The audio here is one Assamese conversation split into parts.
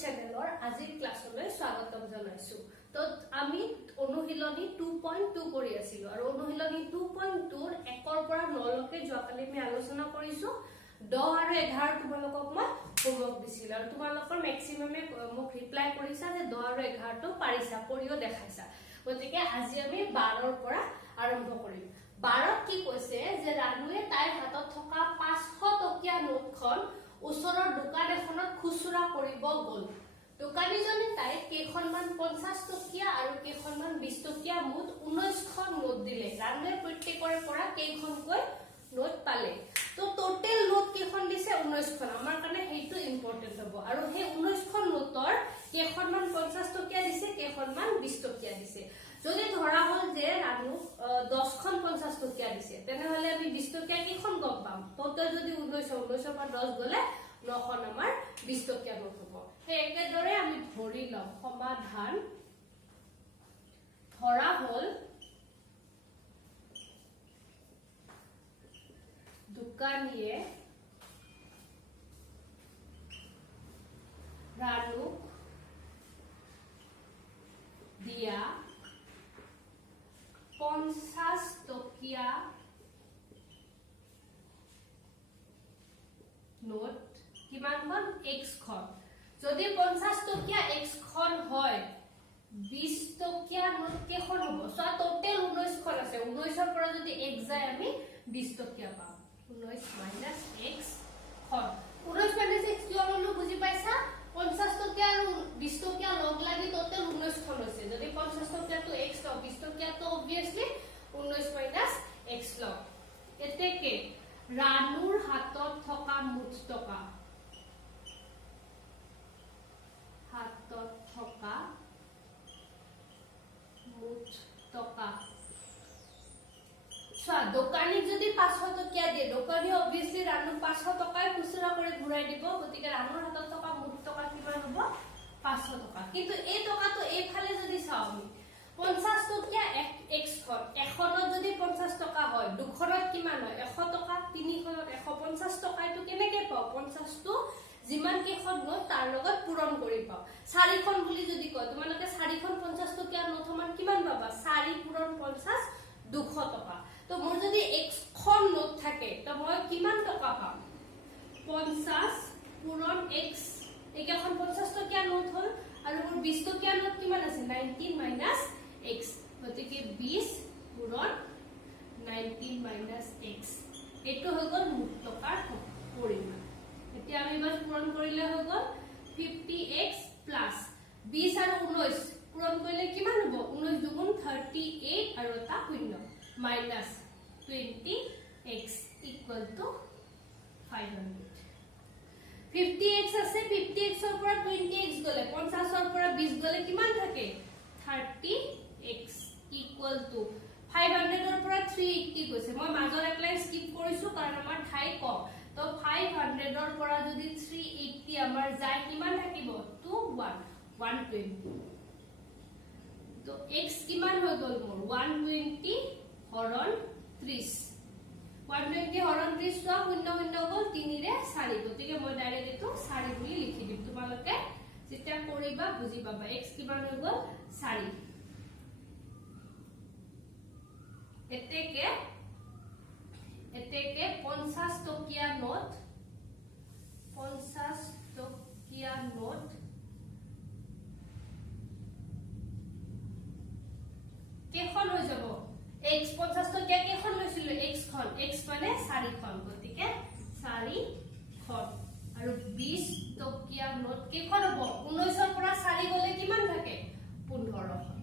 চেনেলৰ আজিৰ ক্লাছলৈ স্বাগতম জনাইছো। তো আমি অনুশীলনী 2.2 কৰি আছিলো আৰু অনুশীলনী 2.2 ৰ 1 ৰ পৰা 9 লৈকে যোৱাকালি আমি আলোচনা কৰিছো। 10 আৰু 11 তোমালোকক মই হোমৱৰ্ক দিছিল আৰু তোমালোকৰ ম্যাক্সিমামে মোক ৰিপ্লাই কৰিছা যে 10 আৰু 11 টো পাৰিছা, কৰিও দেখাইছা। গতিকে আজি আমি 12 ৰ পৰা আৰম্ভ কৰিম। 12 কি কৈছে যে ৰানুৱে তাইৰ হাতত থকা 500 টকীয়া নোটখন ওচৰৰ দোকান এখনত খুচুৰা কৰিব গ'ল। দোকানীজনে তাইক কেইখনমান 50 টকীয়া আৰু কেইখনমান 20 টকীয়া মুঠ 19খন নোট দিলে। ৰানুৱে প্ৰত্যেকৰে পৰা কেইখনকৈ নোট পালে। তো টোটেল নোট কেইখন দিছে 19খন। আমাৰ কাৰণে হেইটো ইম্পৰ্টেন্ট হ'ব। আৰু সেই 19খন নোটৰ কেইখনমান 50 টকীয়া দিছে, কেইখনমান 20 টকীয়া দিছে। যদি ধৰা হল যে ৰানু 10খন 50 টকীয়া দিছে, তেনেহলে আমি 20 টকীয়া কেইখন গম পাম। টোটেল যদি 19 পৰা 10 গলে 9খন আমাৰ 20 টকীয়া নোট হ'ব। সেই একেদৰে আমি ধৰি লম সমাধান। ধৰা হল দোকানীয়ে ৰানুক দিয়া 50 টকীয়া নোট কিমানখন x খন। যদি 50 টকীয়া x খন হয় 20 টকীয়া নোট কেইখন হ'ব? সো টোটেল 19খন আছে। 19ৰ পৰা যদি x যায় আমি 20 টকীয়া পাম। 19 মাইনাস x খন। 19 মাইনাস x কিয় ললো বুজি পাইছা? 50 টকীয়া আৰু 20 টকীয়া লগ লাগি টোটেল 19খন হৈছে। যদি 50 টকীয়া তো x লও, 20 টকীয়া তো obviously 19 মাইনাস x লও। এতেকে ৰানুৰ হাতত থকা মুঠ টকা, হাতত থকা মুঠ টকা। দোকানীক যদি 500 টকীয়া দিয়ে, দোকানী obviously ৰানুক 500 টকাই খুচুৰা কৰি ঘূৰাই দিব। গতিকে ৰানুৰ হাতত থকা মুঠ টকা কিমান হ'ব? 500 টকা। কিন্তু এই টকাটো এইফালে যদি চাও আমি 50 টকীয়া x খন, এখনত যদি 50 টকা হয়, দুখনত কিমান হয়? 100 টকা, তিনিখনত 150 টকা। এটো কেনেকে পাও? 50 টো যিমান কেইখন নোট তাৰ লগত পূৰণ কৰি পাও। 4খন বুলি যদি কয়, তোমালোকে 4খন 50 টকীয়া নোট সমান কিমান পাবা? 4 পূৰণ 50 200 টকা। তো মোৰ যদি x খন নোট থাকে, তো মই কিমান টকা পাম? 50 পূৰণ x, এইখন 50 টকীয়া নোট হল। আৰু মোৰ 20 টকীয়া নোট কিমান আছে? 19 মাইনাস x। গতিকে 20 পূৰণ 19 মাইনাস x। এটো হৈ গল মুঠ টকাৰ পৰিমাণ। এতিয়া আমি বাস পূৰণ কৰিলে হৈ গল 50x প্লাস 20 আৰু 19 পূৰণ কৰিলে কিমান হ'ব? 19 দুগুণ 38 আৰু এটা শূন্য minus 20x equal to 500। 50x আছে, 50x ৰ পৰা 20x গলে 50 ৰ পৰা 20 গলে কিমান থাকে? 30x ইকুয়াল টু 500 ৰ পৰা 380 গৈছে। মই মাজৰ এক লাইন স্কিপ কৰিছো কাৰণ আমাৰ ঠাই কম। তো 500 ৰ পৰা যদি 380 আমাৰ যায় কিমান থাকিব? 120। তো x কিমান হৈ গল মোৰ? 120 হৰণ 30। 120 হৰণ 30 টো শূন্য শূন্য গল 3 ৰে 4। গতিকে মই ডাইৰেক্ট এটো 4 বুলি লিখি দিম। তোমালোকে যেতিয়া কৰিবা বুজি পাবা। x কিমান হৈ গল? 4। এতেকে 50 টকীয়া নোট, 50 টকীয়া নোট কেখন হৈ যাব? x 50 টকীয়া কেখন লৈছিল? x খন, x মানে 4খন। গতিকে 4খন। আৰু 20 টকীয়া নোট কেখন হ'ব? 19 ৰ পৰা 4 গলে কিমান থাকে? 15খন।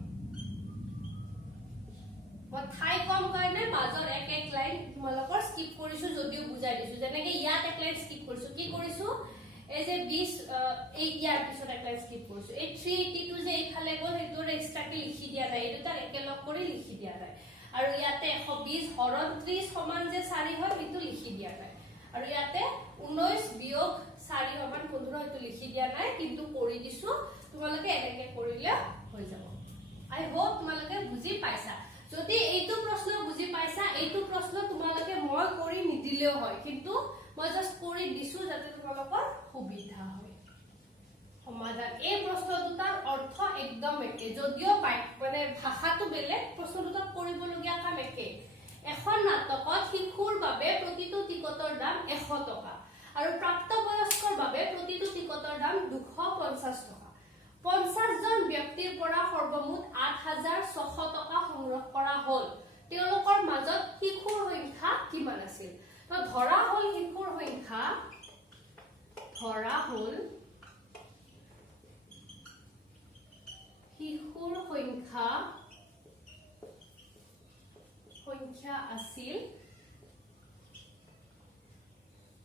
মই ঠাই কম কাৰণে মাজৰ এক লাইন তোমালোকৰ স্কিপ কৰিছো, যদিও বুজাই দিছো। যেনেকে ইয়াত এক লাইন স্কিপ কৰিছো। কি কৰিছো? এই যে 20 এই ইয়াৰ পিছত এক লাইন স্কিপ কৰিছো। এই 382 যে এইফালে গল সেইটো এক্সট্ৰাকে লিখি দিয়া নাই, এটা একেলগ কৰি লিখি দিয়া নাই। আৰু ইয়াতে 120 হৰণ 30 সমান যে 4 হয় সেইটো লিখি দিয়া নাই। আৰু ইয়াতে 19 বিয়োগ 4 সমান 15 সেইটো লিখি দিয়া নাই, কিন্তু কৰি দিছো। তোমালোকে এনেকে কৰিলে হৈ যাব। আই হোপ তোমালোকে বুজি পাইছা। যদি এইটো প্ৰশ্ন বুজি পাইছা, এইটো প্ৰশ্ন তোমালোকে মই কৰি নিদিলেও হয়, কিন্তু মই জাস্ট কৰি দিছো যাতে তোমালোকৰ সুবিধা হয়। সমাধান। এই প্ৰশ্ন দুটাৰ অৰ্থ একদম একে, যদিও মানে ভাষাটো বেলেগ, প্ৰশ্ন দুটাত কৰিবলগীয়া কাম একে। এখন নাটকত শিশুৰ বাবে প্ৰতিটো টিকটৰ দাম 100 টকা আৰু প্ৰাপ্তবয়স্কৰ বাবে প্ৰতিটো টিকটৰ দাম 250 টকা। 50 জন ব্যক্তিৰ পৰা সৰ্বমুঠ 8600 টকা সংগ্ৰহ কৰা হ'ল। তেওঁলোকৰ মাজত শিশুৰ সংখ্যা কিমান আছিল? তো ধৰা হ'ল শিশুৰ সংখ্যা আছিল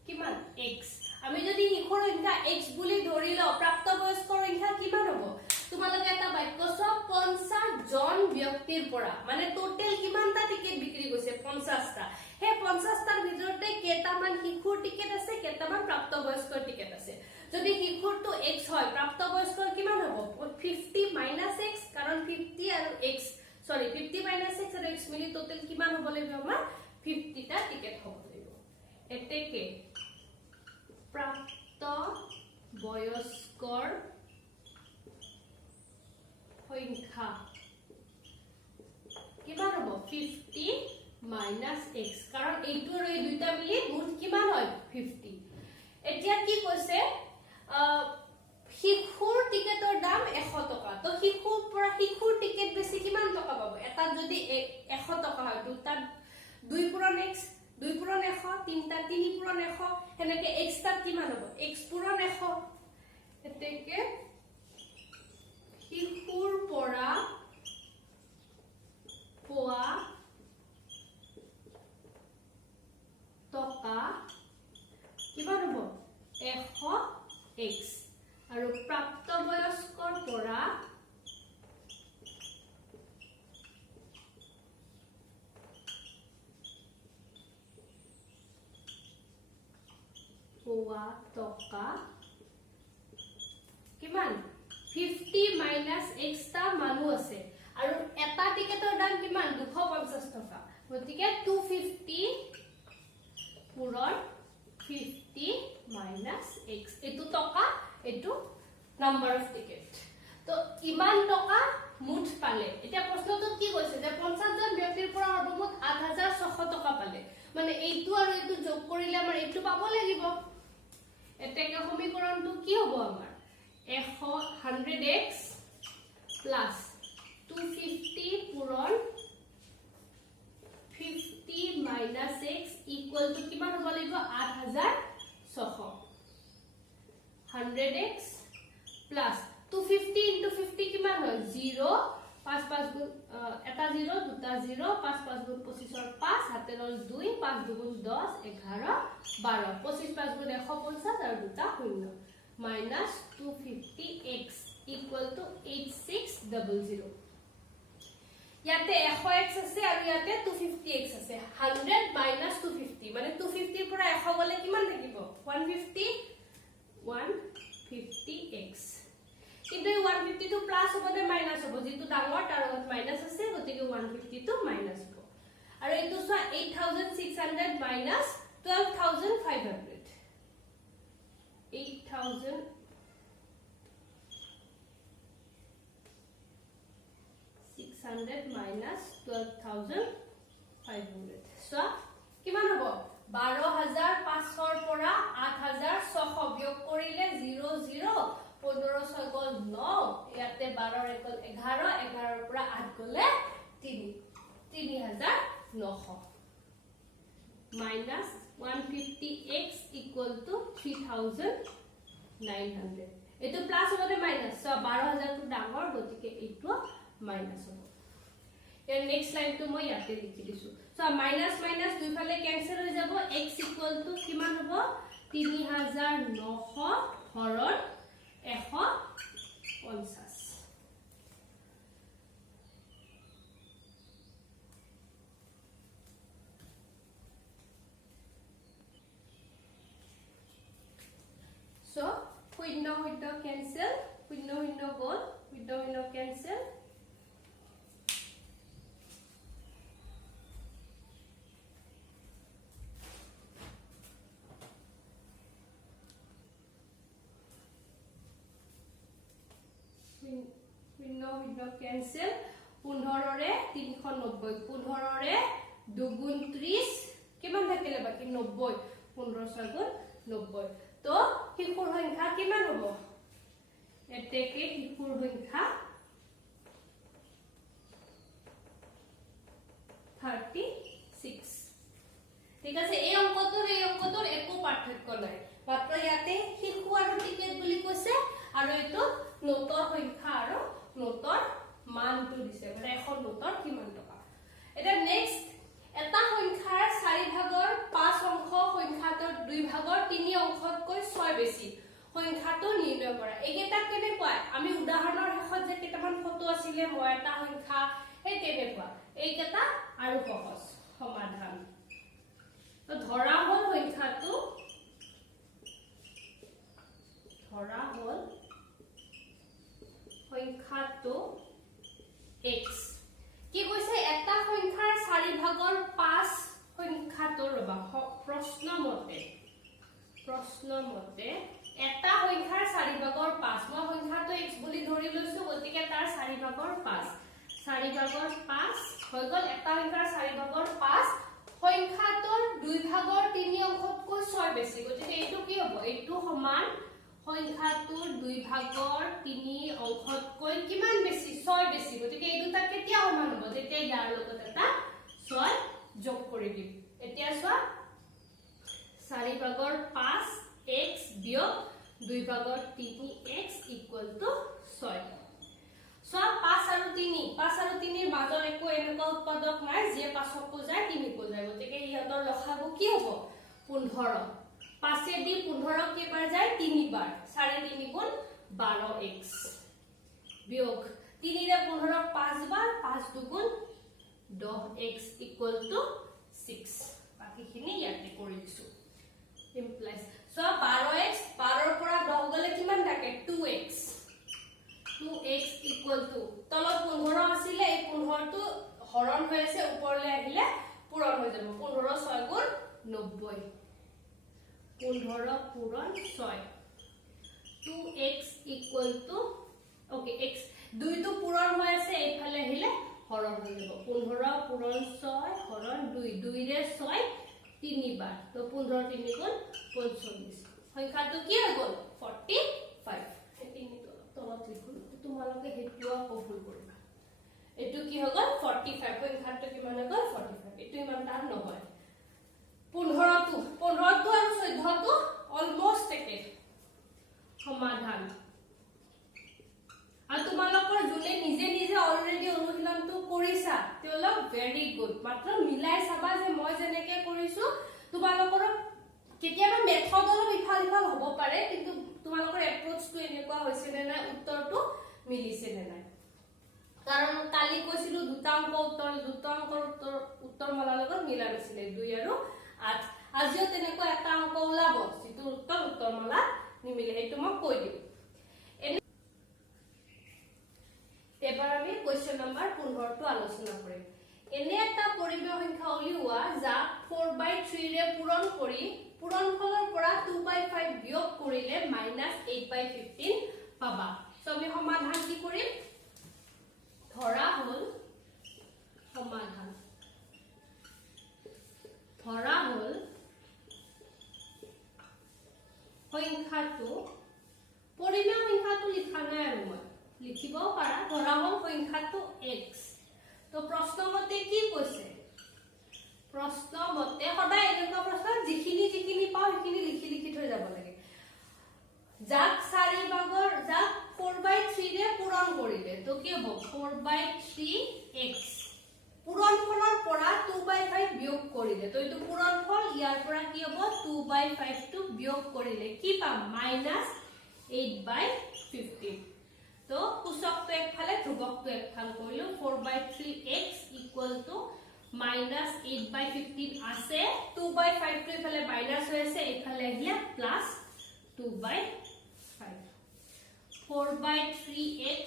কিমান? x। আমি যদি শিশুৰ সংখ্যা x বুলি ধৰি লও, প্ৰাপ্তবয়স্কৰ সংখ্যা কিমান হ'ব? তোমালোকে এটা বাক্য চোৱা, 50 জন ব্যক্তিৰ পৰা, মানে টোটেল কিমানটা টিকেট বিক্ৰী গৈছে? 50টা। হে 50টাৰ ভিতৰতে কেইটামান শিশুৰ টিকেট আছে, কেইটামান প্ৰাপ্তবয়স্কৰ টিকেট আছে। যদি শিশুৰটো x হয়, প্ৰাপ্তবয়স্কৰ কিমান হ'ব? 50 - x, কাৰণ 50 আৰু x, সৰি 50 - x আৰু x মিলি টোটেল কিমান হ'ব লাগিব? আমাৰ 50টা টিকেট হ'ব লাগিব। এতেকে প্ৰাপ্তবয়স্কৰ সংখ্যা কিমান হ'ব? 50 - x, কাৰণ এইটো আৰু এই দুইটা মিলি মুঠ কিমান হয়? 50। এতিয়া কি কৈছে? শিশুৰ টিকেটৰ দাম 100 টকা। তো শিশুৰ টিকেট বেছি কিমান টকা পাব? এটাত যদি 100 টকা হয়, দুটাত 2 পূৰণ x, 2 পূৰণ 100, তিনটা 3 পূৰণ 100, হেনেকে x তাত কিমান হ'ব? x পূৰণ 100। এতেকে শিশুৰ পৰা পোৱা টকা কিমান হ'ব? 100x, আৰু প্ৰাপ্তবয়স্কৰ পৰা পোৱা টকা কিমান? 50 - x টা মানুহ আছে, আৰু এটা টিকেটৰ দাম কিমান? 250 টকা। গতিকে 250 পূৰণ 50 - x, এইটো টকা, এইটো নাম্বাৰ অফ টিকেট। তো ইমান টকা মুঠ পালে। এতিয়া প্ৰশ্নটো কি কৈছে যে 50 জন ব্যক্তিৰ পৰা সৰ্বমুঠ 8600 টকা পালে, মানে এইটো আৰু এইটো যোগ কৰিলে আমাৰ এইটো পাব লাগিব। এতেকে সমীকৰণটো কি হ'ব আমাৰ? 100x প্লাস 250 পূৰণ 50 - x ইকুয়াল টু কিমান হ'ব লাগিব? 8600। 100x প্লাস 250 into 50 কিমান হয়? 0, 5 5 গুণ এটা 0, দুটা 0, 5 5 গুণ 25 5, হাতে ৰল 2, 5 2 গুণ 10, 11 12, 25 5 গুণ 150 আৰু দুটা 0, minus 250x equal to 8600। ইয়াতে 100x আছে আৰু ইয়াতে 250x আছে। 100 minus 250 মানে 250 পৰা 100 গলে কিমান থাকিব? 150x। কিন্তু 150 টো প্লাস হ'ব নে মাইনাস হ'ব? যেটো ডাঙৰ তাৰ লগত মাইনাস আছে, গতিকে 150 টো মাইনাস হ'ব। আৰু এটো সা 8600 minus 12500। 8600 minus 12500, so কিমান হ'ব? 12500 ৰ পৰা 8600 বিয়োগ কৰিলে 0 0, 15 6 গল 9, ইয়াতে 12 1 গল 11, 11 ৰ পৰা 8 গলে 3, 3900 minus 150x equal to 3900। এটো প্লাস হবে মাইনাস, সো 12000 টু ডাঙৰ, গতিকে এটো মাইনাস হ'ব। এর নেক্সট লাইন তো মই ইয়াতে লিখি দিছো। সো মাইনাস মাইনাস দুই ফালে ক্যান্সেল হৈ যাব। x ইকুয়াল টু কিমান হ'ব? 3900 হৰণ 150। So, শূন্য শূন্য ক্যান্সেল, শূন্য শূন্য গল, শূন্য শূন্য ক্যান্সেল। কেনসেল 15 ৰে 390 15 ৰে 2 গুণ 30 কিমান থাকিলে বাকি 90 15 6 গুণ 90 তো শিশুৰ সংখ্যা কিমান হ'ব এতেকে শিশুৰ সংখ্যা 36 ঠিক আছে এই অঙ্কটোৰ একো পাৰ্থক্য নাই মাত্ৰ ইয়াতে শিশু আৰু টিকেট বুলি কৈছে আৰু এটো নোটৰ সংখ্যা আৰু নোটৰ মানটো দিছে মানে এখন নোটৰ কিমান টকা এটা নেক্সট এটা সংখ্যাৰ 4 ভাগৰ 5 অংশ সংখ্যাটোৰ 2 ভাগৰ 3 অংশতকৈ 6 বেছি সংখ্যাটো নিৰ্ণয় কৰা এইকেইটা কেনেকুৱা আমি উদাহৰণৰ শেষত যে কেইটামান ফটো আছিলে মই এটা সংখ্যা এই কেনেকুৱা এইকেইটা আৰু সহজ সমাধান তো ধৰা হল সংখ্যাটো x কি কৈছে এটা সংখ্যাৰ 4 ভাগৰ 5 সংখ্যাটো ৰবা প্ৰশ্ন মতে এটা সংখ্যাৰ 4 ভাগৰ 5 মই সংখ্যাটো x বুলি ধৰি লৈছো গতিকে তাৰ 4 ভাগৰ 5 হৈ গল এটা সংখ্যাৰ 4 ভাগৰ 5 সংখ্যাটোৰ 2 ভাগৰ 3 অংশতকৈ 6 বেছি গতিকে এইটো কি হ'ব এইটো সমান সংখ্যাটোৰ 2 ভাগৰ 3 অংশতকৈ কিমান বেছি 6 বেছি গতিকে এই দুটা কেতিয়া সমান হ'ব যেতিয়া ইয়াৰ লগত এটা 6 যোগ কৰি দিম এতিয়া চোৱা 4 ভাগৰ 5 x বিয়োগ 2 ভাগৰ 3x 6 সব 5 আৰু 3 ৰ মাজৰ একো এনেকুৱা উৎপাদক নাই যে 5 কো যায় 3 কো যায় গতিকে ইহঁতৰ লসাগু কি হ'ব 15 5 এ দি 15 কেইবাৰ যায় 3 বাৰ 3.5 গুণ 12x বিয়োগ 3 ৰে 15 5 বাৰ 5 দুগুণ 10x 6 বাকিখিনি ইয়াতে কৰি দিছো ইমপ্লাইজ সো 12x 12 ৰ পৰা 10 গলে কিমান থাকে 2x তলত 15 আছিলে এই 15 টো হৰণ হৈ আছে ওপৰলৈ আহিলে পূৰণ হৈ যাব 15 6 গুণ 90 15 পূৰণ 6 2x ওকে x 2 টো পূৰণ হৈ আছে এইফালে আহিলে হৰণ হৈ যাব 15 পূৰণ 6 হৰণ 2 2 ৰে 6 3 বাৰ তো 15 3 গুণ 45 সংখ্যাটো কি হৈ গল 45 তলত লিখো তোমালোকে হেতুৱা কবুল কৰিবা এটো কি হৈ গল 45 সংখ্যাটো কিমান হৈ গল 45 এটো ইমান টান নহয় 15 আৰু 14 টো অলমোস্ট একে সমাধান আৰু তোমালোকৰ জুনে নিজে অলৰেডি অনুশীলনটো কৰিছা তেওঁলোক ভেৰি গুড মাত্ৰ মিলাই চাবা যে মই যেনেকে কৰিছো তোমালোকৰ কেতিয়াবা মেথড অলপ ইফাল হ'ব পাৰে কিন্তু তোমালোকৰ এপ্ৰোচটো এনেকুৱা হৈছে নে নাই উত্তৰটো মিলিছে নে নাই কাৰণ কালি কৈছিলো দুটা অংকৰ উত্তৰ মালাৰ লগত মিলা নাছিলে 2 আৰু 8 আজিও তেনেকুৱা এটা অংক ওলাব যিটো উত্তৰ মালা নিমিলে সেইটো মই কৈ দিম এবাৰ আমি কোৱেশ্চন নম্বৰ 15 টো আলোচনা কৰিম এনে এটা পৰিমেয় সংখ্যা উলিওৱা যাক 4/3 ৰে পূৰণ কৰি পূৰণফলৰ পৰা 2/5 বিয়োগ কৰিলে -8/15 পাবা তো আমি সমাধান কি কৰিম ধৰা হল সমাধান সংখ্যাটো পৰিমেয় সংখ্যাটো লিখা নাই আৰু মই লিখিব পাৰা ধৰা হল সংখ্যাটো x তো প্ৰশ্নমতে কি কৈছে প্ৰশ্নমতে সদায় এনেকুৱা প্ৰশ্ন যিখিনি পাও সেইখিনি লিখি থৈ যাব লাগে যাক 4 ভাগৰ যাক 4/3 ৰে পূৰণ কৰিলে তো কি হ'ব 4/3x পূৰণফলৰ পৰা 2/5 বিয়োগ কৰিলে তো এইটো পূৰণফল ইয়াৰ পৰা কি হ'ব 2/5 টো বিয়োগ কৰিলে কি পাম -8/15 তো সূচকটো একফালে ধ্ৰুৱকটো একফাল কৰিলো 4/3x -8/15 আছে 2/5 টো ইফালে মাইনাস হৈ আছে ইফালে আহিলে প্লাস 2/5 4/3x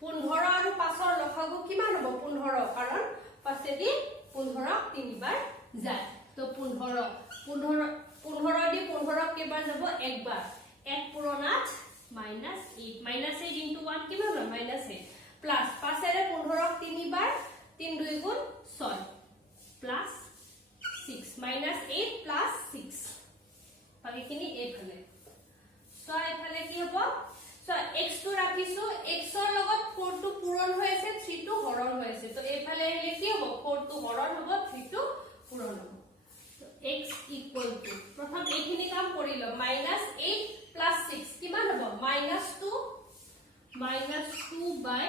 15 আৰু 5 ৰ লসাগু কিমান হ'ব 15 কাৰণ 5 দি 15 তিনিবাৰ যায় তো 15 দি 15 কেইবাৰ যাব একবাৰ 1 পূৰণ 8 -8 -8 into 1 কিমান হয় -8 প্লাস 5 এৰে 15 3 বাৰ 3 2 গুণ 6 প্লাস 6 -8 প্লাস 6 বাকিখিনি এইফালে সো এইফালে কি হ'ব সো x টো ৰাখিছো x ৰ লগত 4 টো পূৰণ হৈ আছে 3 টো হৰণ হৈ আছে তো এইফালে আহিলে কি হ'ব 4 টো হৰণ হ'ব 3 টো পূৰণ হ'ব তো x ইকুৱেল টু প্ৰথম এইখিনি কাম কৰি ল -8 প্লাস 6 কিমান হ'ব -2 by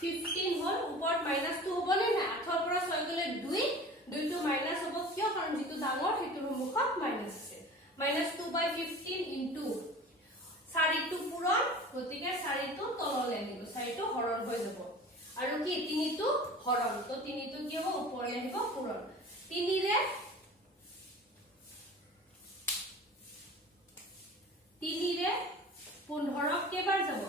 15 হল ওপৰত -2 হ'ব নে না 8 পৰা 6 গলে 2 2 টো মাইনাস হ'ব কিয় কাৰণ যেটো ডাঙৰ হেতুৰ মুখত মাইনাস আছে -2 by 15 into 4 টো পূৰণ গতিকে 4 টো তললৈ আহিব 4 টো হৰণ হৈ যাব আৰু কি 3 টো হৰণ তো 3 টো কি হ'ব ওপৰলৈ আহিব পূৰণ 3 ৰে 15 কেবাৰ যাব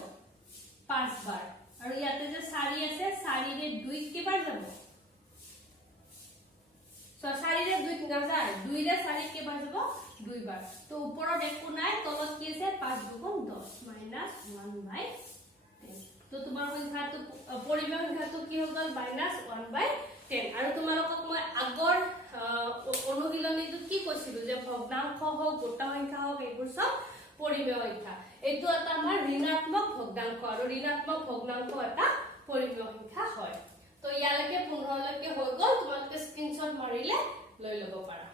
5 বাৰ আৰু ইয়াতে যে 4 আছে 4 ৰে 2 কেবাৰ যাব সো 4 ৰে 2 নাযায় 2 ৰে 4 কেবাৰ যাব 2 বাৰ তো ওপৰত একো নাই তলত কি আছে 5 গুণ 10 -1 by 10 তো তোমাৰ সংখ্যাটো পৰিমেয় সংখ্যাটো কি হৈ গল -1 by 10 আৰু তোমালোকক মই আগৰ অনুশীলনীটো কি কৈছিলো যে ভগ্নাংশ হোক গোটা সংখ্যা হোক এইবোৰ সব পৰিমেয় সংখ্যা এটো এটা আমাৰ ঋণাত্মক ভগ্নাংশ আৰু ঋণাত্মক ভগ্নাংশ এটা পৰিমেয় সংখ্যা হয় তো ইয়ালৈকে 15 লৈকে হৈ গল তোমালোকে স্ক্ৰিনশ্বট মাৰিলে লৈ লব পাৰা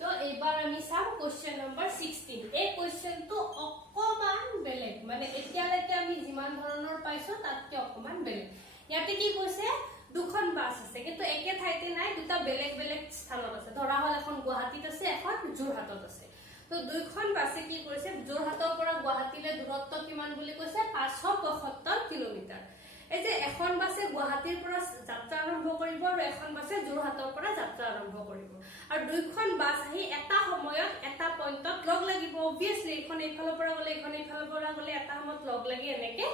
তো এবাৰ আমি চাম কোৱেশ্চন নম্বৰ 16 এই কোৱেশ্চনটো অকমান বেলেগ মানে এতিয়ালৈকে আমি যিমান ধৰণৰ পাইছো তাতকে অকমান বেলেগ ইয়াতে কি কৈছে দুখন বাস আছে কিন্তু একে ঠাইতে নাই দুটা বেলেগ বেলেগ স্থানত আছে ধৰা হল এখন গুৱাহাটীত আছে এখন যোৰহাটত আছে তো দুইখন বাসে কি কৰিছে যোৰহাটৰ পৰা গুৱাহাটীলৈ দূৰত্ব কিমান বুলি কৈছে 575 কিলোমিটাৰ এই যে এখন বাসে গুৱাহাটীৰ পৰা যাত্ৰা আৰম্ভ কৰিব আৰু এখন বাসে যোৰহাটৰ পৰা যাত্ৰা আৰম্ভ কৰিব আৰু দুইখন বাস আহি এটা সময়ত এটা পইণ্টত লগ লাগিব অবিয়াসলি এখন এইফালৰ পৰা গলে এখন এইফালৰ পৰা গলে এটা সময়ত লগ লাগি এনেকে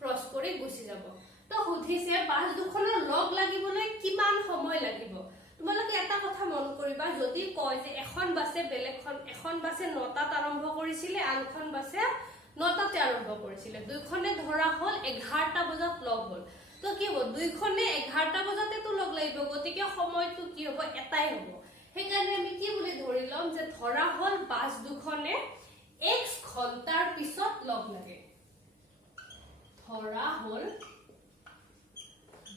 ক্ৰস কৰি গুচি যাব তো সুধিছে বাস দুখনৰ লগ লাগিবলৈ কিমান সময় লাগিব তোমালোকে এটা কথা মন কৰিবা যদি কয় যে এখন বাসে বেলেগখন এখন বাসে 9টাত আৰম্ভ কৰিছিলে আনখন বাসে 9টাতে আৰম্ভ কৰিছিলে দুইখনে ধৰা হল 11টা বজাত লগ হল তো কি হ'ব দুইখনে 11টা বজাতে তো লগ লাগিব গতিকে সময়টো কি হ'ব এটাই হ'ব সেইকাৰণে আমি কি বুলি ধৰি লম যে ধৰা হল বাস দুখনে x ঘণ্টাৰ পিছত লগ লাগে ধৰা হল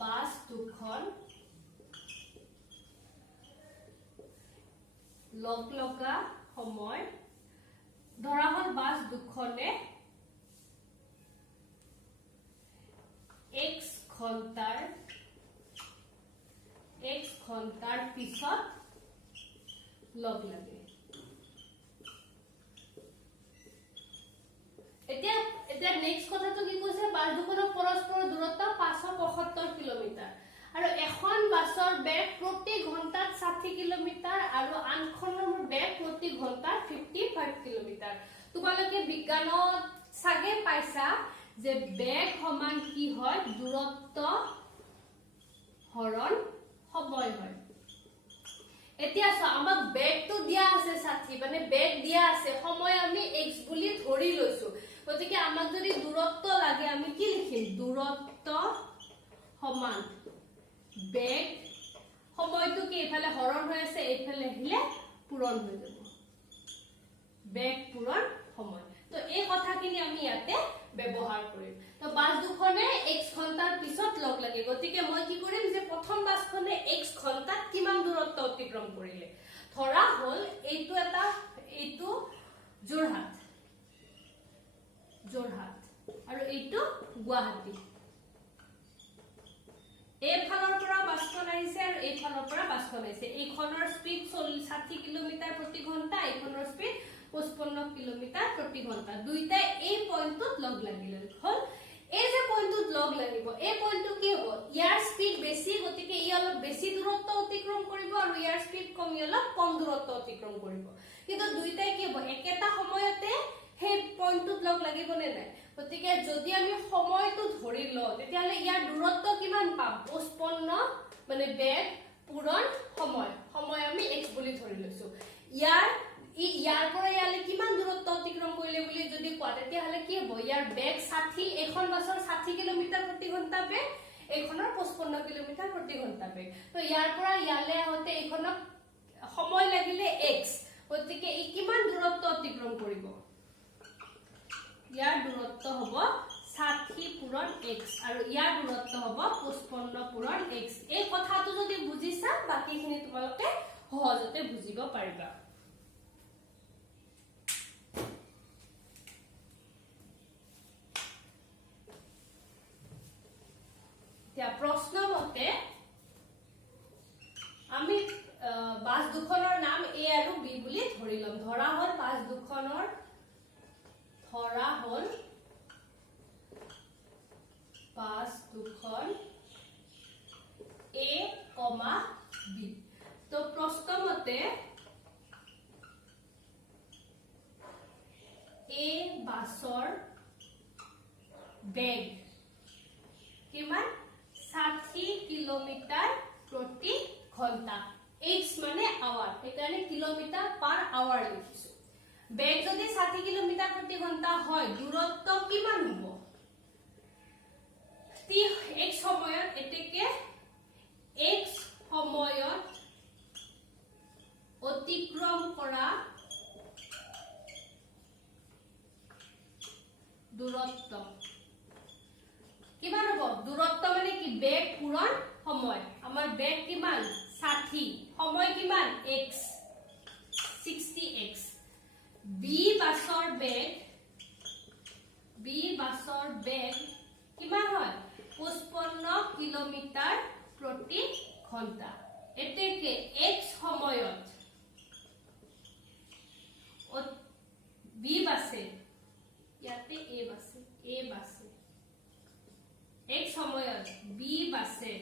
বাস দুখন লগ লগা সময় ধৰা হল বাস দুখনে x ঘণ্টাৰ পিছত লগ লাগে এতিয়া নেক্সট কথাটো কি কৈছে বাস দুখনৰ পৰস্পৰ দূৰত্ব 575 কিলোমিটাৰ আৰু এখন বাসৰ বেগ প্ৰতি ঘণ্টাত 60 কিলোমিটাৰ আৰু আনখনৰ বেগ প্ৰতি ঘণ্টাত 55 কিলোমিটাৰ তোমালোকে বিজ্ঞানত সাগে পাইছা যে বেগ সমান কি হয় দূৰত্ব হৰণ সময় হয় এতিয়া আমাক বেগটো দিয়া আছে 60 মানে বেগ দিয়া আছে সময় আমি x বুলি ধৰি লৈছো গতিকে আমাক যদি দূৰত্ব লাগে আমি কি লিখিম দূৰত্ব সমান বেগ সময়টো কি এফালে হৰণ হৈ আছে এইফালে আহিলে পূৰণ হৈ যাব বেগ পূৰণ সময় তো এই কথাখিনি আমি ইয়াতে ব্যৱহাৰ কৰিম তো বাস দুখনে x ঘণ্টাৰ পিছত লগ লাগে গতিকে মই কি কৰিম যে প্ৰথম বাসখনে x ঘণ্টাত কিমান দূৰত্ব অতিক্ৰম কৰিলে ধৰা হল এইটো যোৰহাট আৰু এইটো গুৱাহাটী এইফালৰ পৰা বাসখন আহিছে আৰু এইফালৰ পৰা বাসখন আহিছে এইখনৰ স্পীড 60 কিলোমিটাৰ প্ৰতি ঘণ্টা এইখনৰ স্পীড 55 কিলোমিটাৰ প্ৰতি ঘণ্টা দুইটাই এই পইণ্টত লগ লাগিলে হল এই যে পইণ্টত লগ লাগিব এই পইণ্টটো কি হ'ব ইয়াৰ স্পীড বেছি গতিকে ই অলপ বেছি দূৰত্ব অতিক্ৰম কৰিব আৰু ইয়াৰ স্পীড কম ই অলপ কম দূৰত্ব অতিক্ৰম কৰিব কিন্তু দুইটাই কি হ'ব একেটা সময়তে সেই পইণ্টত লগ লাগিব নে নাই গতিকে যদি আমি সময়টো ধৰি লওঁ তেতিয়াহলে ইয়াৰ দূৰত্ব কিমান পাম 55 মানে বেগ পূৰণ সময় সময় আমি x বুলি ধৰি লৈছো ইয়াৰ পৰা ইয়ালে কিমান দূৰত্ব অতিক্ৰম কৰিলে বুলি যদি কোৱা তেতিয়া হলে কি হ'ব ইয়াৰ বেগ 60 এখন বাছৰ 60 কিলোমিটাৰ প্ৰতি ঘণ্টা বেগ এখনৰ 55 কিলোমিটাৰ প্ৰতি ঘণ্টা বেগ তো ইয়াৰ পৰা ইয়ালে আহতে এখনক সময় লাগিলে x গতিকে ই কিমান দূৰত্ব অতিক্ৰম কৰিব ইয়াৰ দূৰত্ব হ'ব 60 পূৰণ x আৰু ইয়াৰ দূৰত্ব হ'ব 55 পূৰণ x এই কথাটো যদি বুজিছা বাকিখিনি তোমালোকে সহজতে বুজিব পাৰিবা এতিয়া প্ৰশ্ন মতে আমি বাছ দুখনৰ নাম a আৰু b বুলি ধৰি লম ধৰা হল বাছ দুখনৰ বাছ দুখন a, b তো প্ৰশ্ন মতে a বাছৰ বেগ কিমান 60 কিলোমিটাৰ প্ৰতি ঘণ্টা x মানে আৱাৰ একাৰণে কিলোমিটাৰ পাৰ আৱাৰ লিখিছো বেগ যদি 60 কিলোমিটাৰ প্ৰতি ঘণ্টা হয় দূৰত্ব কিমান হ'ব x সময়ত এতেকে x সময়ত অতিক্ৰম কৰা দূৰত্ব কিমান হ'ব দূৰত্ব মানে কি বেগ পূৰণ সময় আমাৰ বেগ কিমান 60 সময় কিমান x 60x b বাছৰ বেগ কিমান হয় 55 কিলোমিটাৰ প্ৰতি ঘণ্টা এতেকে x সময়ত b বাছে ইয়াতে a বাছে x সময়ত b বাছে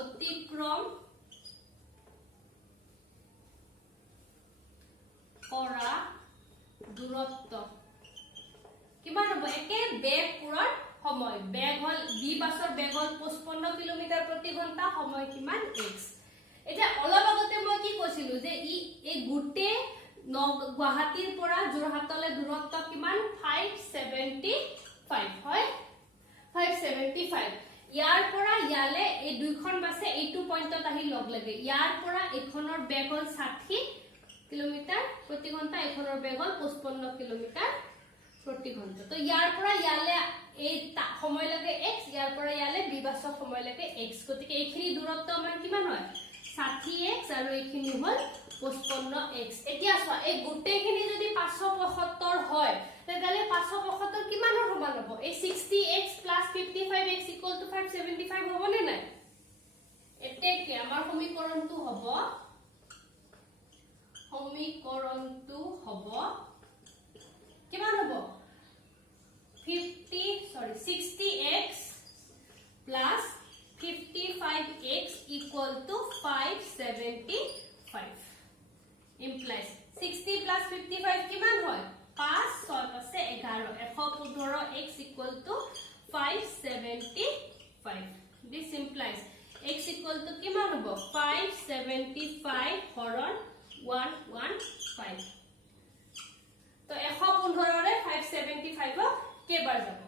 অতিক্ৰম কৰা দূৰত্ব কিমান হ'ব একে বেগ পূৰণ সময় বেগ হল b বাছৰ বেগ হল 55 কিলোমিটাৰ প্ৰতি ঘণ্টা সময় কিমান x এটা অলপ আগতে মই কি কৈছিলো যে এই গুটে গুৱাহাটীৰ পৰা যোৰহাটলে দূৰত্ব কিমান 575 হয় 575 ইয়াৰ পৰা ইয়ালে এই দুইখন বাছে এইটো পইণ্টত আহি লগ লাগে ইয়াৰ পৰা এখনৰ বেগ হল 60 কিলোমিটাৰ প্ৰতি ঘণ্টা এখনৰ বেগ হল 55 কিলোমিটাৰ প্ৰতি ঘণ্টা তো ইয়াৰ পৰা ইয়ালে এই সময় লাগে x ইয়াৰ পৰা ইয়ালে b বাছৰ সময় লাগে x গতিকে এইখিনি দূৰত্ব আমাৰ কিমান হয় 60x আৰু এইখিনি হল 55x এতিয়া চোৱা এই গুটেখিনি যদি 575 হয় তেতিয়ালে 575 কিমানৰ সমান হ'ব এই 60x 55x 575 হ'ব নে নাই এতেকে আমাৰ সমীকৰণটো হ'ব কিমান হ'ব 60x plus 55x equal to 575 implies 60 plus 55 কিমান হয় 5 6 আছে 11 115x equal to 575 this implies x equal to কিমান হ'ব 575 হৰণ 115 তো 115 ৰে 575 কেবাৰ যাব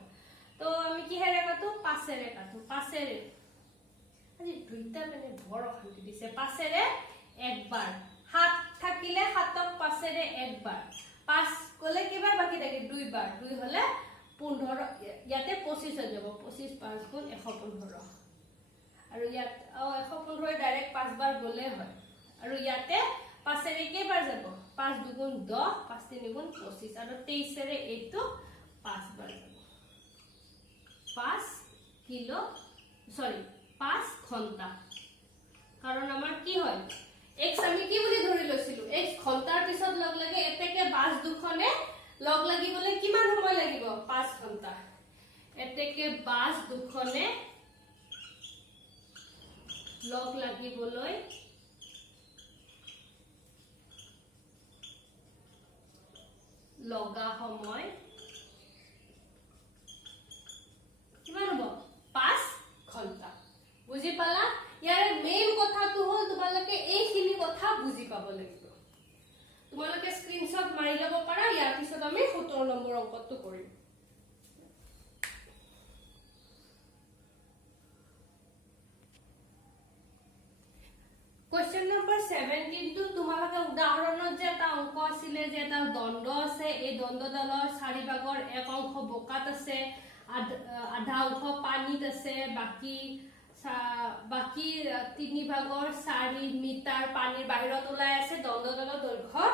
তো আমি কি হেৰে কাটো 5 ৰে কাটো 5 ৰে আজি দুইটা মানে বড় অশান্তি দিছে 5 ৰে একবাৰ 7 থাকিলে 7ক 5 ৰে একবাৰ 5 গলে কেবাৰ বাকি থাকে দুইবাৰ 2 হলে 15 ইয়াতে 25 হৈ যাব 25 5 গুণ 115 আৰু ইয়াত 115 ডাইৰেক্ট 5 বাৰ গলে হয় আৰু ইয়াতে 5 ৰে কেবাৰ যাব 5 2 গুণ 10 5 3 গুণ 25 আৰু 23 ৰে এইটো 5 বাৰ যাব 5 কিলো সৰি 5 ঘন্টা কাৰণ আমাৰ কি হয় x আমি কি বুলি ধৰি লৈছিলো x ঘন্টাৰ পিছত লগ লাগে এতেকে বাস দুখনে লগ লাগিবলে কিমান সময় লাগিব 5 ঘন্টা এতেকে বাস দুখনে লগ লাগিবলৈ লগা সময় কিমান হ'ব 5 ঘন্টা বুজি পালা সূচকটো কৰিম Question number 17 to তোমালোকে উদাহৰণত যে এটা অংক আছিল যে এটা দণ্ড আছে এই দণ্ডডালৰ চাৰি ভাগৰ এক অংশ বোকাত আছে আধা অংশ পানীত আছে বাকি তিনি ভাগৰ 4 মিটাৰ পানীৰ বাহিৰত ওলাই আছে দণ্ডডালৰ দৈৰ্ঘ্য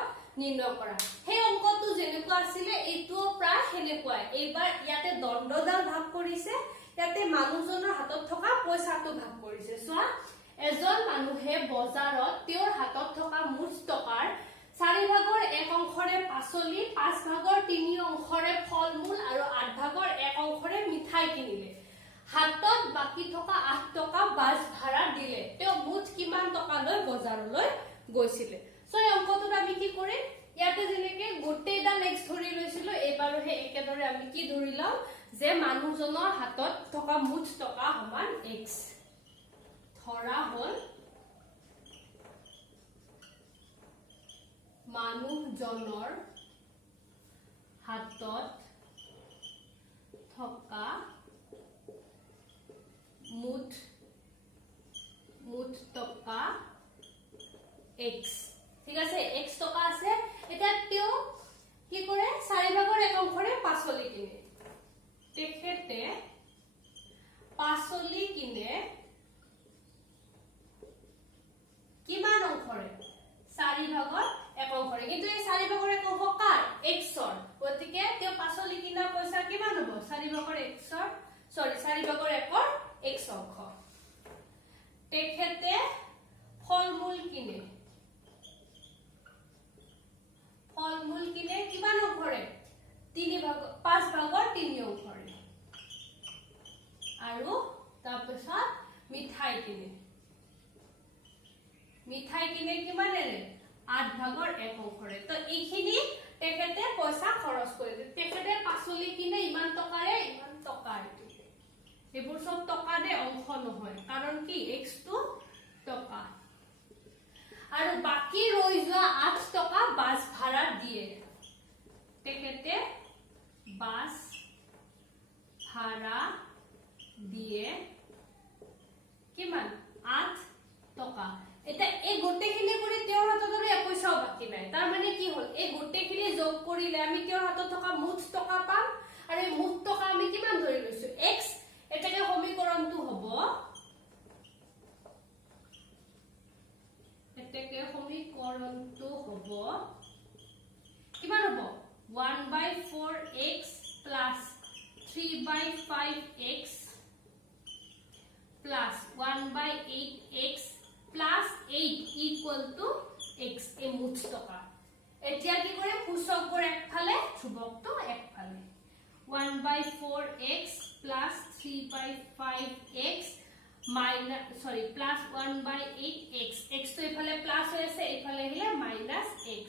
নিৰ্ণয় কৰা সেই অংকটো যেনেকুৱা আছিল এইটো প্ৰায় হেনেকুৱাই এইবাৰ ইয়াতে দণ্ডডাল ভাগ কৰিছে ইয়াতে মানুহজনৰ হাতত থকা পইচাটো ভাগ কৰিছে সোৱা এজন মানুহে বজাৰত তেওঁৰ হাতত থকা মুঠ টকাৰ 4 ভাগৰ এক অংশৰে পাচলি 5 ভাগৰ 3 অংশৰে ফলমূল আৰু 8 ভাগৰ এক অংশৰে মিঠাই কিনিলে হাতত বাকি থকা 8 টকা বাস ভাড়া দিলে তেওঁ মুঠ কিমান টকা লৈ বজাৰলৈ গৈছিলে সো এই অংকটোত আমি কি কৰিম ইয়াতে যেনেকে গোটেইডাল x ধৰি লৈছিলো এবাৰো হে একেদৰে আমি কি ধৰি লম যে মানুহজনৰ হাতত থকা মুঠ টকা সমান x ধৰা হল মানুহজনৰ হাতত থকা মুঠ টকা x ঠিক আছে x টকা আছে এটা তেও কি কৰে 4 ভাগৰ এক অংশৰে পাচলি কিনে তেখেতে পাচলি কিনে কিমান অংশৰে 4 ভাগৰ এক অংশৰে কিন্তু এই 4 ভাগৰ এক অংশ কাৰ x ৰ গতিকে তেও পাচলি কিনা পইচা কিমান হ'ব 4 ভাগৰ x ৰ 4 ভাগৰ একৰ x অংশ তেখেতে ফলমূল কিনে কিমান অংশৰে 5 ভাগৰ 3 অংশৰে আৰু তাৰপিছত মিঠাই কিনে কিমানেৰে 8 ভাগৰ 1 অংশৰে তো এইখিনি তেখেতে পইচা খৰচ কৰিলে তেখেতে পাচলি কিনে ইমান টকাৰে ইমান টকা এইবোৰ সব টকা দে অংশ নহয় কাৰণ কি x টো টকা আৰু বাকি ৰৈ যোৱা 8 টকা বাস ভাড়া দিয়ে তেখেতে বাস ভাড়া দিয়ে কিমান 8 টকা এটা এই গোটেখিনি কৰি তেওঁৰ হাতত আৰু পইচাও বাকি নাই তাৰ মানে কি হল এই গোটেখিনি যোগ কৰিলে আমি তেওঁৰ হাতত থকা মুঠ টকা পাম আৰু এই মুঠ টকা আমি কিমান ধৰি লৈছো x এটাকে সমীকৰণটো হ'ব কিমান হ'ব 1/4x plus 3/5x plus 1/8x plus 8 equal to x এই মুঠ টকা এতিয়া কি কৰে সূচকবোৰ একফালে ধ্ৰুৱকটো একফালে 1/4x plus 3/5x plus 1/8x x to এফালে প্লাস হৈ আছে এফালে গলে minus x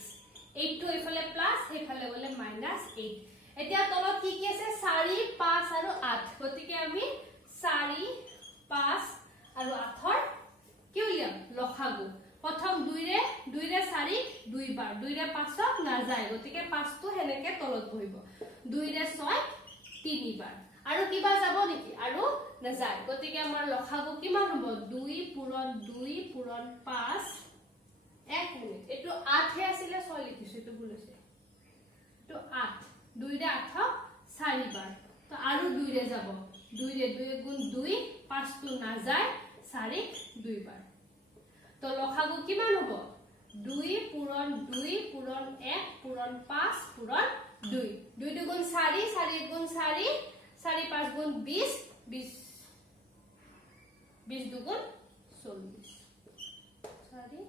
8 to এফালে প্লাস এফালে গলে minus 8 এতিয়া তলত কি কি আছে 4 5 আৰু 8 গতিকে আমি 4 5 আৰু 8 ৰ কি উলিয়াম লখাগু প্ৰথম 2 ৰে 4 2 বাৰ 2 ৰে 5ক না যায় গতিকে 5 টো হেনেকে তলত বহিব 2 ৰে 6 3 বাৰ আৰু কিবা যাব নেকি আৰু না যায় গতিকে আমাৰ লখাগু কিমান হ'ব 2 পূৰণ 5 1 মিনিট এটো 8 হে আছিল 6 লিখিছো এটো ভুল হৈছে এটো 8 2 ৰে 8 4 বাৰ তো আৰু 2 ৰে যাব 2 ৰে 2 গুণ 2 5 টো না যায় 4 2 বাৰ তো লখাগু কিমান হ'ব 2 পূৰণ 1 পূৰণ 5 পূৰণ 2 2 দুগুণ 4 4 গুণ 4 4 5 গুণ 20 20 দুগুণ 40 4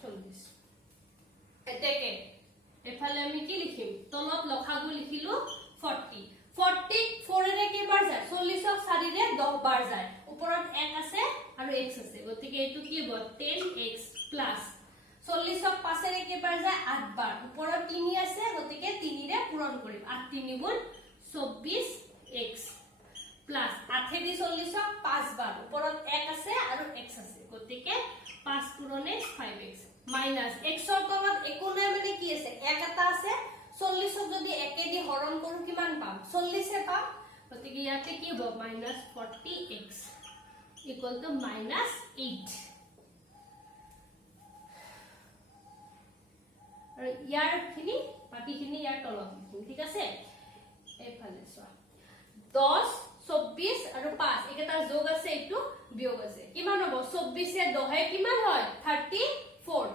40 এতেকে এফালে আমি কি লিখিম তলত লখাগু লিখিলো 40 4 ৰে কেবাৰ যায় 40ক 4 ৰে 10 বাৰ যায় ওপৰত 1 আছে আৰু x আছে গতিকে এটো কি হ'ব 10x প্লাস 40ক 5 ৰে কেবাৰ যায় 8 বাৰ ওপৰত 3 আছে গতিকে 3 ৰে পূৰণ কৰিম 8 3 গুণ 24x প্লাস 8 দি 40ক 5 বাৰ ওপৰত 1 আছে আৰু x আছে গতিকে 5 পূৰণ x 5x মাইনাস এক্সৰ তলত একো নাই মানে কি আছে এক এটা আছে 40 ক যদি একে দি হৰণ কৰো কিমান পাম 40 এ পাম গতিকে ইয়াতে কি হ'ব -40x ইকুৱেল টু -8 আৰু ইয়াৰ খিনি বাকিখিনি ইয়াৰ তলত ঠিক আছে এফালে চোৱা 10 24 আৰু 5 একেটা যোগ আছে একটু বিয়োগ আছে কিমান হ'ব 24 এ 10 এ কিমান হয় 34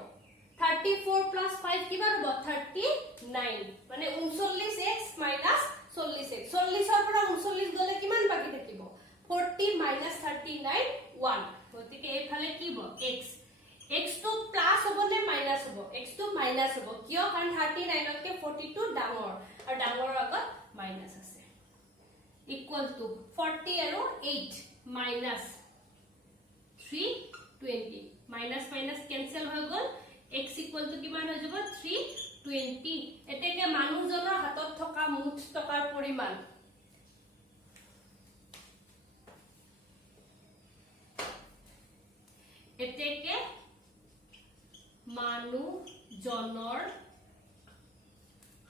34 plus 5 কিমান হ'ব 39 মানে 39x minus 40x 40 ৰ পৰা 39 গলে কিমান বাকি থাকিব 40 minus 39 1 গতিকে এইফালে কি হ'ব x x to plus হ'ব নে মাইনাস হ'ব x to মাইনাস হ'ব কিয় কাৰণ 39 তকে 42 ডাঙৰ আৰু ডাঙৰৰ আগত মাইনাস আছে equal to 40 আৰু 8 minus 320 minus minus cancel হৈ গল x equal to কিমান হৈ যাব 320 এতেকে মানুহজনৰ হাতত থকা মুঠ টকাৰ পৰিমাণ এতেকে মানুহজনৰ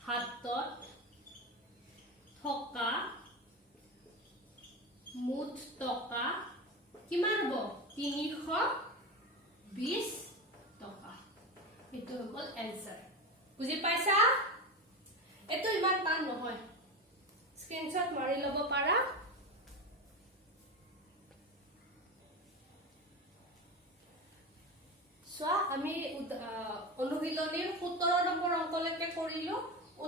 হাতত থকা মুঠ টকা কিমান হ'ব 320 টকা এটো হ'ল आंसर বুজি পাইছা এটো ইমান টান নহয় স্ক্ৰিনশ্বট মাৰি লব পাৰা সোয়া আমি অনুশীলনীৰ 17 নম্বৰ অংকলৈকে কৰিলো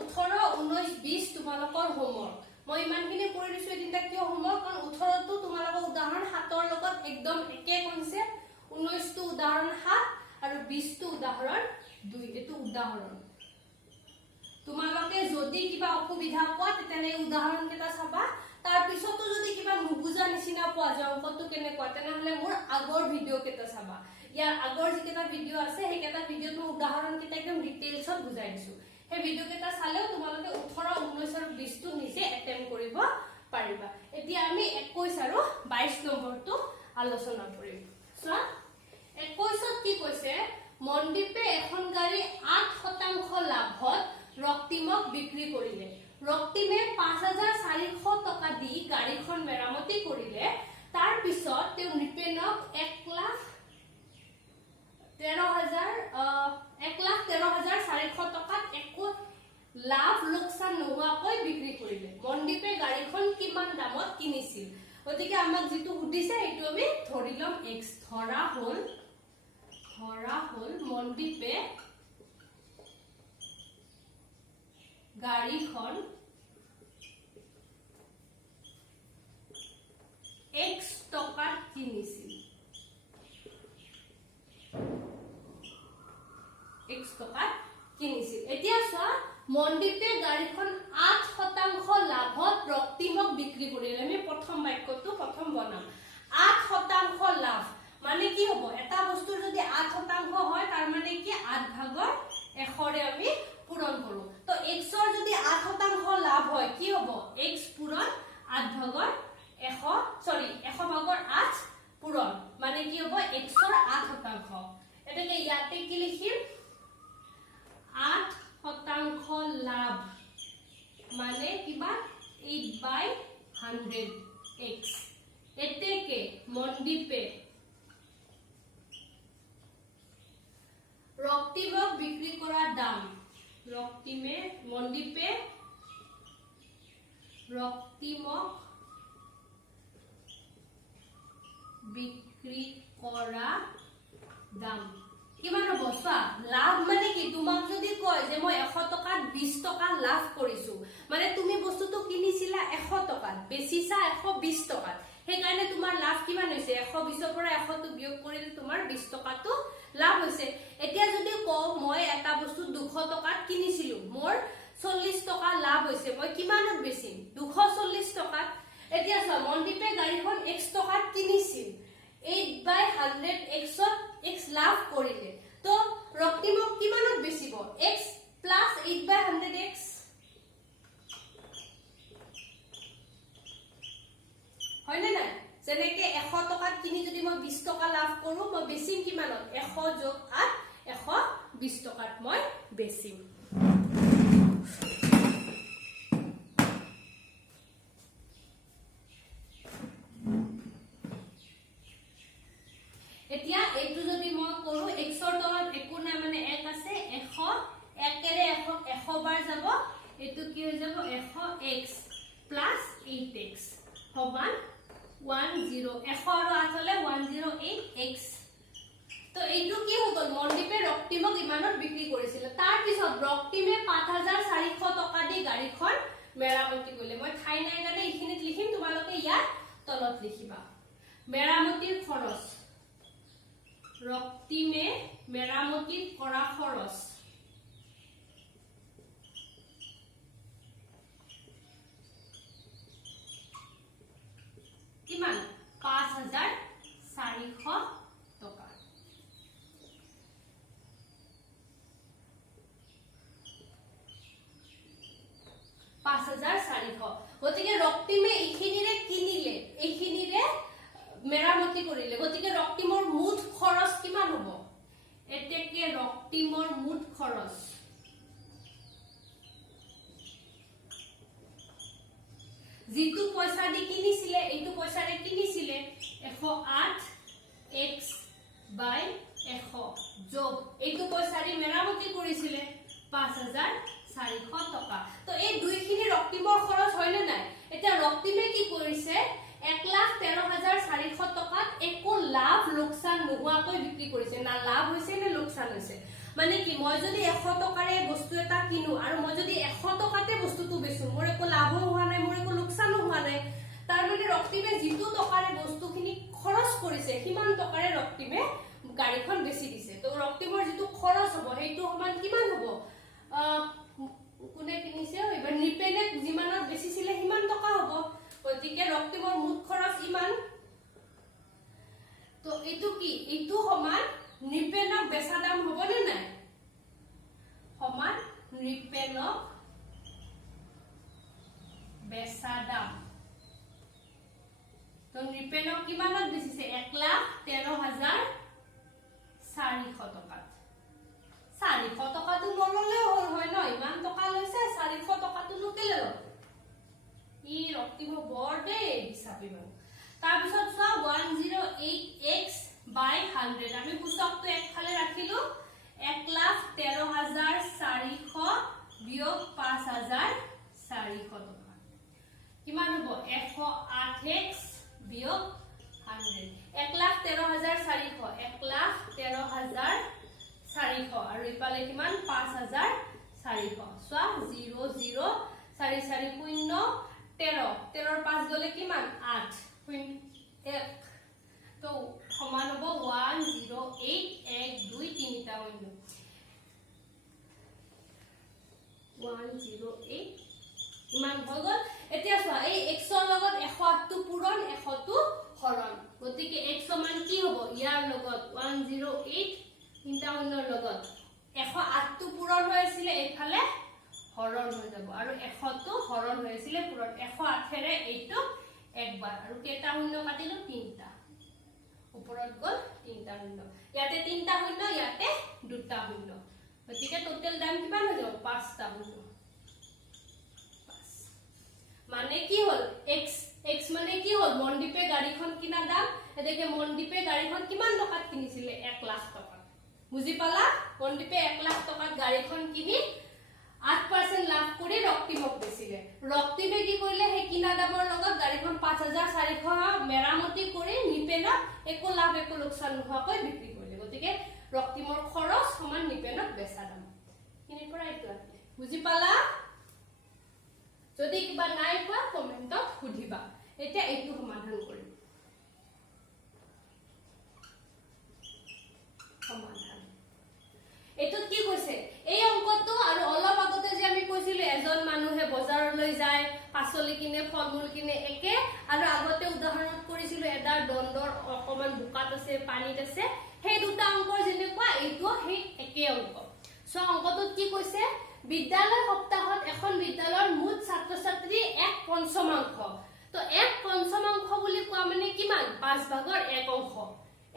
18 19 20 তোমালোকৰ হোমৱৰ্ক মই ইমানখিনি কৰি দিছো এদিনটা কিয় হোমৱৰ্ক কাৰণ 18 টো তোমালোকৰ উদাহৰণ 7 ৰ লগত একদম একে কনসেপ্ট 19 টো উদাহৰণ 7 আৰু 20 টো উদাহৰণ 2 এটো উদাহৰণ তোমালোকে যদি কিবা অসুবিধা পোৱা তেনে উদাহৰণ কেটা চাবা তাৰ পিছতো যদি কিবা নুবুজা নিচিনা পোৱা যায় অংকটো কেনে কোৱা তেনেহলে মোৰ আগৰ ভিডিও কেটা চাবা ইয়াৰ আগৰ যিকেটা ভিডিও আছে হেকেটা ভিডিওত মই উদাহৰণ কেটা একদম ডিটেইলছত বুজাই দিছো হে ভিডিও কেটা চালেও তোমালোকে 18 19 আৰু 20 টো নিজে এটেম্প কৰিব পাৰিবা এতিয়া আমি 21 আৰু 22 নম্বৰটো আলোচনা কৰিম চোৱা 21ত কি কৈছে মনদীপে এখন গাড়ী 8% লাভত ৰক্তিমক বিক্ৰী কৰিলে ৰক্তিমে 5400 টকা দি গাড়ীখন মেৰামতি কৰিলে তাৰ পিছত তেওঁ নিপেনক 1,13,400 টকাত একো লাভ লোকসান নোহোৱাকৈ বিক্ৰী কৰিলে মনদীপে গাড়ীখন কিমান দামত কিনিছিল গতিকে আমাক যেটো সুধিছে এটো আমি ধৰি লম x ধৰা হল মনদীপে গাড়ীখন x টকাত কিনিছিল x টকাত কিনিছিল এতিয়া চোৱা মনদীপে গাড়ীখন 8% লাভত ৰক্তিমক বিক্ৰী কৰিলে আমি প্ৰথম বাক্যটো প্ৰথম বনাম 8% লাভ মানে কি হ'ব এটা বস্তুৰ যদি 8% হয় তাৰ মানে কি 8 ভাগৰ 100 ৰে আমি পূৰণ কৰো তো x ৰ যদি 8% লাভ হয় কি হ'ব x পূৰণ 8 ভাগৰ 100 ভাগৰ 8 পূৰণ মানে কি হ'ব x ৰ 8% এটাকে ইয়াতে কি লিখিম 8% লাভ মানে কিবা 8/100x এতেকে মনদীপে ৰক্তিমক বিক্ৰী কৰা দাম মনদীপে ৰক্তিমক বিক্ৰী কৰা দাম কিমান হ'ব চোৱা লাভ মানে কি তোমাক যদি কয় যে মই 100 টকাত 20 টকা লাভ কৰিছো মানে তুমি বস্তুটো কিনিছিলা 100 টকাত বেচিছা 120 টকাত সেই কাৰণে তোমাৰ লাভ কিমান হৈছে 120 ৰ পৰা 100 টো বিয়োগ কৰিলে তোমাৰ 20 টকাটো লাভ হৈছে এতিয়া যদি কও মই এটা বস্তু 200 টকাত কিনিছিলো মোৰ 40 টকা লাভ হৈছে মই কিমানত বেচিম 240 টকাত এতিয়া চোৱা মনদীপে গাড়ীখন x টকাত কিনিছিল 8/100x x লাভ কৰিলে তো ৰক্তিমক কিমানত বেচিব x plus 8/100x হয় না যেনেকে 100 টকাত কিনি যদি মই 20 টকা লাভ কৰো মই বেচিম কিমানত 100 + 8 120 20 টকাত মই বেচিম। এতিয়া এইটো যদি মই কৰো x ৰ তলত একো নাই মানে 1 আছে 100 একেৰে 100 বাৰ যাব এটো কি হৈ যাব 100x প্লাস 8x সমান 10 100 আৰু 8 হলে 108x তো এইটো কি হল মনদীপে ৰক্তিমক ইমানত বিক্ৰী কৰিছিল তাৰ পিছত ৰক্তিমে 5400 টকা দি গাড়ীখন মেৰামতি কৰিলে মই ঠাই নাই কাৰণে এইখিনিত লিখিম তোমালোকে ইয়াত তলত লিখিবা মেৰামতিৰ খৰচ ৰক্তিমে মেৰামতি কৰা খৰচ কিমান 5400 টকা 5400 গতিকে ৰক্তিমে এইখিনিৰে কিনিলে এইখিনিৰে মেৰামতি কৰিলে গতিকে ৰক্তিমৰ মুঠ খৰচ কিমান হ'ব এতেকে ৰক্তিমৰ মুঠ খৰচ जितु पैसा দি কিনিছিলে এইটো পইচাৰে কিনিছিলে 108x বাই 100 যোগ এইটো পইচাৰে মেৰামতি কৰিছিলে 5400 টকা তো এই দুইখিনি ৰক্তিমৰ খৰচ হয়নে নাই এটা ৰক্তিমে কি কৰিছে 1,13,400 টকাত একো লাভ লোকসান নোহোৱাকৈ বিক্ৰী কৰিছে না লাভ হৈছে নে লোকসান হৈছে মানে কি মই যদি 100 টকাৰে বস্তু এটা কিনো আৰু মই যদি 100 টকাতে বস্তুটো বেচো মোৰ একো লাভ হোৱা নাই মোৰ একো লোকসান হোৱা নাই তাৰ মানে ৰক্তিমে যিটো টকাৰে বস্তুখিনি খৰচ কৰিছে কিমান টকাৰে ৰক্তিমে গাড়ীখন বেচি দিছে তো ৰক্তিমৰ যিটো খৰচ হ'ব সেইটো সমান কিমান হ'ব কোনে কিনিছে এবাৰ নিপেনে যিমানত বেচিছিলে কিমান টকা হ'ব গতিকে ৰক্তিমৰ মুঠ খৰচ ইমান তো এইটো কি এইটো সমান নিপেনক বেচা দাম হ'ব নে নাই সমান নিপেনক বেচা দাম তো নিপেনক কিমানত বেচিছে 1,13,400 টকাত 400 টকাটো নললে হল হয় ন ইমান টকা লৈছে 400 টকাটো নকেলে লব ই ৰক্তিম বৰ দে হিচাপে মানে তাৰ পিছত চোৱা 108x by 100 আমি পুস্তকটো একফালে ৰাখিলো 1,13,400 বিয়োগ 5,400 টকা কিমান হ'ব 108x বিয়োগ 100 1,13,400 1,13,400 আৰু ইপালে কিমান 5,400 চোৱা 0 0 4 4 0 13 13 5 গলে কিমান 8 1 তো সমান হ'ব 108 1 2 3টা অন্য 108 ইমান হৈ গল এতিয়া চোৱা এই x ৰ লগত 108 টো পূৰণ 100 টো হৰণ গতিকে x সমান কি হ'ব ইয়াৰ লগত 108 তিনটা অন্যৰ লগত 108 টো পূৰণ হৈছিল এইফালে হৰণ হৈ যাব আৰু 100 টো হৰণ হৈছিল পূৰণ 108 ৰে এইটো একবাৰ আৰু কেটা শূন্য কাটিলো তিনটা ওপৰত গল তিনটা শূন্য ইয়াতে তিনটা শূন্য ইয়াতে দুটা শূন্য গতিকে টোটাল দাম কিমান হৈ যাব পাঁচটা শূন্য মানে কি হল x মানে কি হল মনদীপে গাড়ীখন কিনা দাম এতেকে মনদীপে গাড়ীখন কিমান টকাত কিনিছিলে 1 লাখ টকা বুজি পালা মনদীপে 1 লাখ টকাত গাড়ীখন কিনি 8% লাভ কৰি ৰক্তিমক বেচিলে ৰক্তিমে কি কৰিলে হে কিনা দামৰ লগত গাড়ীখন 5,400 মেৰামতি কৰি নিপেনক একো লাভ একো লোকসান নোহোৱাকৈ বিক্ৰী কৰিলে গতিকে ৰক্তিমৰ খৰচ সমান নিপেনক বেচা দাম কিনি পৰা এইটো বুজি পালা যদি কিবা নাই কোৱা কমেন্টত সুধিবা এতিয়া এইটো সমাধান কৰিম সমাধান এটো কি কৈছে এই অংকটো আৰু অলপ আগতে যে আমি কৈছিল এজন মানুহে বজাৰলৈ যায় পাচলি কিনে ফলমূল কিনে একে আৰু আগতে উদাহৰণত কৰিছিল এডাৰ দণ্ডৰ অকমান বুকাত আছে পানীত আছে সেই দুটা অংকৰ যেনেকুৱা এইটো সেই একে অংক সো অংকটোত কি কৈছে বিদ্যালয় সপ্তাহত এখন বিদ্যালয়ৰ মুঠ ছাত্ৰ-ছাত্ৰী 1/5 তো 1/5 বুলি কোৱা মানে কিমান 5 ভাগৰ 1 অংশ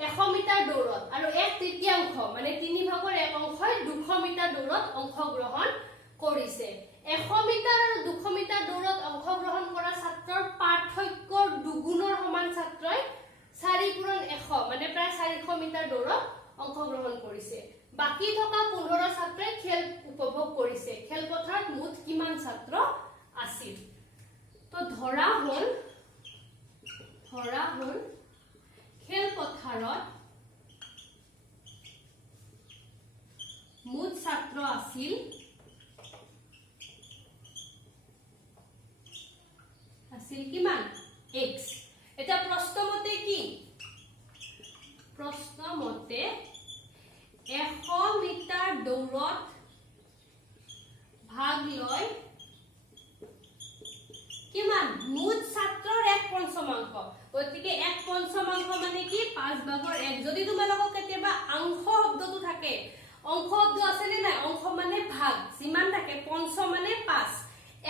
100 মিটাৰ দৌৰত আৰু 1/3 মানে 3/1 200 মিটাৰ দৌৰত অংশগ্ৰহণ কৰিছে 100 মিটাৰ আৰু 200 মিটাৰ দৌৰত অংশগ্ৰহণ কৰা ছাত্ৰৰ পাৰ্থক্যৰ দুগুণৰ সমান ছাত্ৰই 4x100 মানে প্ৰায় 400 মিটাৰ দৌৰত অংশগ্ৰহণ কৰিছে বাকি থকা 15 ছাত্ৰই খেল উপভোগ কৰিছে খেলপথাৰত মুঠ কিমান ছাত্ৰ আছিল তো ধৰা হল খেলপথাৰত মুঠ ছাত্ৰ আছিল কিমান x এটা প্ৰশ্নমতে কি প্ৰশ্নমতে 100 মিটাৰ দৌৰত ভাগ লয় কিমান মুঠ ছাত্ৰৰ 1/5 গতিকে 1/5 মানে কি 5/1 যদি তোমালোকক কেতিয়াবা অংশ শব্দটো থাকে অংশ শব্দ আছে নে নাই অংশ মানে ভাগ যিমান থাকে 5 মানে 5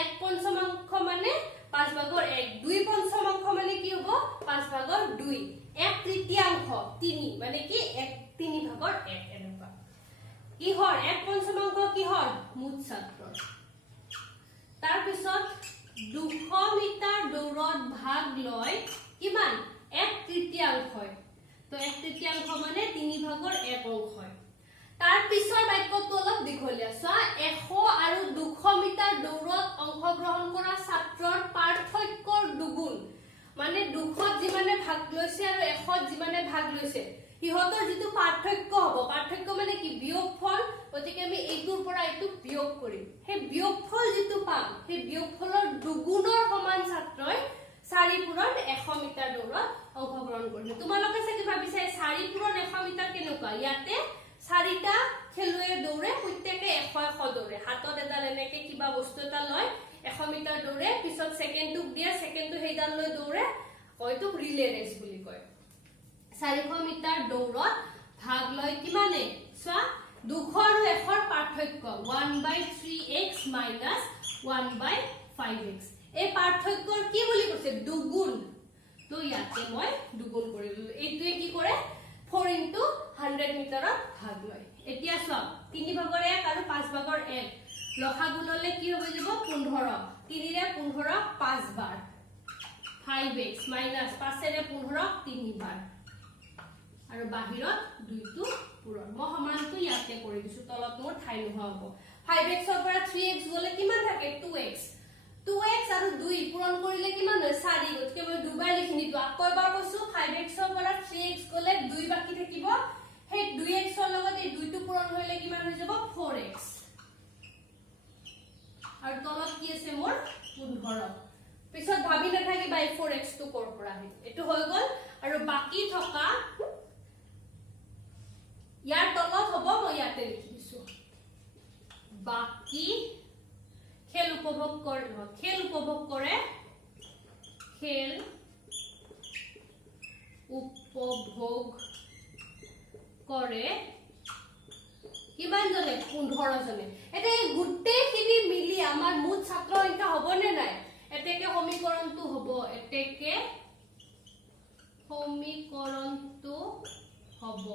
1/5 মানে 5/1 2/5 মানে কি হ'ব 5/2 1/3 3 মানে কি 3/1 এনেকুৱা কিহৰ 1/5 কিহৰ মুঠ ছাত্ৰৰ তাৰ পিছত 200 মিটাৰ দৌৰত ভাগ লয় কিমান 1/3 তো 1/3 মানে 3/1 তাৰ পিছৰ বাক্যটো অলপ দীঘলীয়া চোৱা 100 আৰু 200 মিটাৰ দৌৰত অংশগ্ৰহণ কৰা ছাত্ৰৰ পাৰ্থক্যৰ দুগুণ মানে 200 যিমানে ভাগ লৈছে আৰু 100 যিমানে ভাগ লৈছে ইহঁতৰ যিটো পাৰ্থক্য হ'ব পাৰ্থক্য মানে কি বিয়োগফল গতিকে আমি এইটোৰ পৰা এইটো বিয়োগ কৰিম সেই বিয়োগফল যিটো পাম সেই বিয়োগফলৰ দুগুণৰ সমান ছাত্ৰই 4x100 মিটাৰ দৌৰত অংশগ্ৰহণ কৰিছে তোমালোকে চাগে ভাবিছা 4x100 মিটাৰ কেনেকুৱা ইয়াতে 4টা খেলুৱৈয়ে দৌৰে প্ৰত্যেকে 100 দৌৰে হাতত এডাল এনেকে কিবা বস্তু এটা লয় 100 মিটাৰ দৌৰে পিছত সেকেন্ডটো দিয়ে সেকেন্ডটো হেইডাল লৈ দৌৰে হয়তো ৰিলে ৰেস বুলি কয় 400 মিটাৰ দৌৰত ভাগ লয় কিমানে চোৱা 200 আৰু 100 পাৰ্থক্য 1/3x - 1/5x এই পাৰ্থক্যৰ কি বুলি কৈছে দুগুণ তো ইয়াতে মই দুগুণ কৰিলো এইটোৱে কি কৰে 4 * 100 মিটাৰত ভাগ লয় এতিয়া চোৱা 3/1 আৰু 5/1 লসাগু ললে কি হৈ যাব 15 3 ৰে 15 5 বাৰ 5x - 5 ৰে 15 3 বাৰ আৰু বাহিৰত 2টো পূৰণ মই সমানটো ইয়াতে কৰি দিছো তলত মোৰ ঠাই নোহোৱা হ'ব 5x ৰ পৰা 3x গলে কিমান থাকে 2x আৰু 2 পূৰণ কৰিলে কিমান হয় 4 গতিকে মই দুবাৰ লিখি নিদু আকৌ এবাৰ কৈছো 5x ৰ পৰা 3x গলে 2 বাকি থাকিব সেই 2x ৰ লগত এই 2টো পূৰণ হইলে কিমান হৈ যাব 4x আৰু তলত কি আছে মোৰ 15 পিছত ভাবি নাথাকিবা এই 4x টো কৰ পৰা আহিল এটো হৈ গল আৰু বাকি থকা ইয়াৰ তলত হ'ব মই ইয়াতে লিখি দিছো বাকি খেল উপভোগ কৰে কিমান জনে 15 জনে এটা এই গুটেখিনি মিলি আমাৰ মুঠ ছাত্ৰ সংখ্যা হ'ব নে নাই এতেকে সমীকৰণটো হ'ব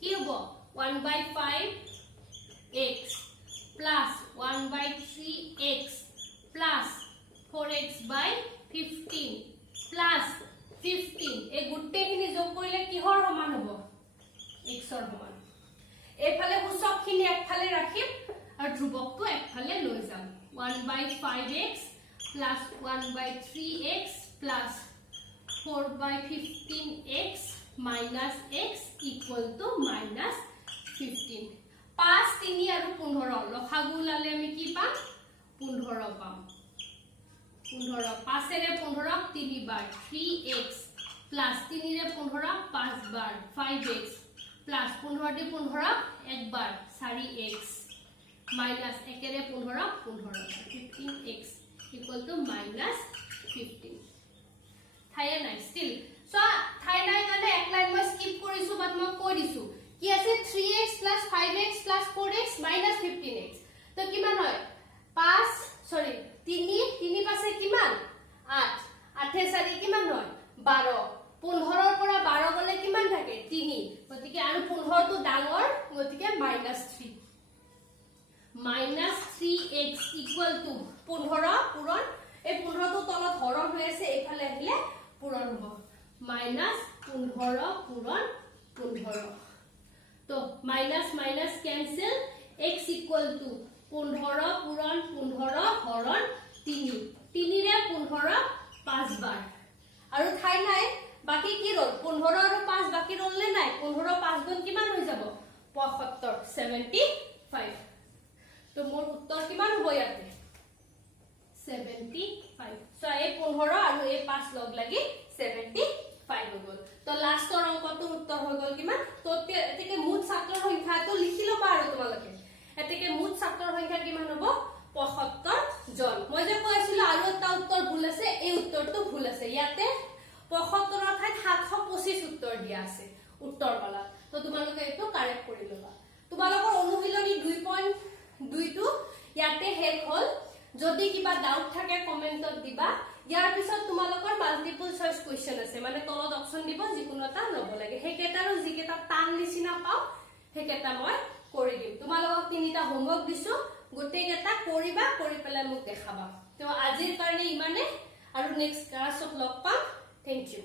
কি হ'ব 1/5x plus 1/3x plus 4x/15 plus 15 এই গুটেখিনি যোগ কৰিলে কিহৰ সমান হ'ব x ৰ সমান এফালে সূচকখিনি একফালে ৰাখিম আৰু ধ্ৰুৱকটো একফালে লৈ যাম 1/5x plus 1/3x plus 4/15x minus x equal to minus 15 5 3 আৰু 15 লসাগু লালে আমি কি পাম 15 পাম 15 5 ৰে 15 3 বাৰ 3x plus 3 ৰে 15 5 বাৰ 5x plus 15 ৰে 15 এক বাৰ 4x minus 1 ৰে 15 15x equal to minus 15 ঠাইয়া নাই still so ঠাই নাই কাৰণে এক লাইন মই স্কিপ কৰিছো বাট মই কৈ দিছো কি আছে 3x plus 5x plus 4x minus 15x তো কিমান হয় 3 পাছে কিমান 8 8 4 কিমান হয় 12 15 ৰ পৰা 12 গলে কিমান থাকে 3 গতিকে আৰু 15 টো ডাঙৰ গতিকে -3 -3x ইকুৱেল টু 15 পূৰণ এই 15 টো তলত হৰণ হৈ আছে এইফালে আহিলে পূৰণ হ'ব -15 পূৰণ 15 তো minus minus cancel x equal to 15 পূৰণ 15 হৰণ 3 3 ৰে 15 5 বাৰ আৰু ঠাই নাই বাকি কি ৰল 15 আৰু 5 বাকি ৰললে নাই 15 5 গুণ কিমান হৈ যাব 75 75 তো মোৰ উত্তৰ কিমান হ'ব ইয়াতে 75 সো এই 15 আৰু এই 5 লগ লাগি 75 হৈ গল তো লাষ্টৰ অংকটোৰ উত্তৰ হৈ গল কিমান তো এতেকে মুঠ ছাত্ৰৰ সংখ্যাটো লিখি লবা আৰু তোমালোকে এতেকে মুঠ ছাত্ৰৰ সংখ্যা কিমান হ'ব 75 জন মই যে কৈছিলো আৰু এটা উত্তৰ ভুল আছে এই উত্তৰটো ভুল আছে ইয়াতে 75 ৰ ঠাইত 725 উত্তৰ দিয়া আছে উত্তৰমালা তো তোমালোকে এটো কাৰেক্ট কৰি লবা তোমালোকৰ অনুশীলনী 2.2 টো ইয়াতে শেষ হল যদি কিবা ডাউট থাকে কমেন্টত দিবা ইয়াৰ পিছত তোমালোকৰ মাল্টিপল চয়েস কোৱেশ্চন আছে মানে তলত অপচন দিব যিকোনো এটা লব লাগে হেকেটাৰো যিকেটা টান নিচিনা পাও হেকেটা মই কৰি দিম তোমালোকক তিনিটা হোমৱৰ্ক দিছো গোটেইকেটা কৰিবা কৰি পেলাই মোক দেখাবা তো আজিৰ কাৰণে ইমানে আৰু নেক্সট ক্লাছত লগ পাম থ্যাংক ইউ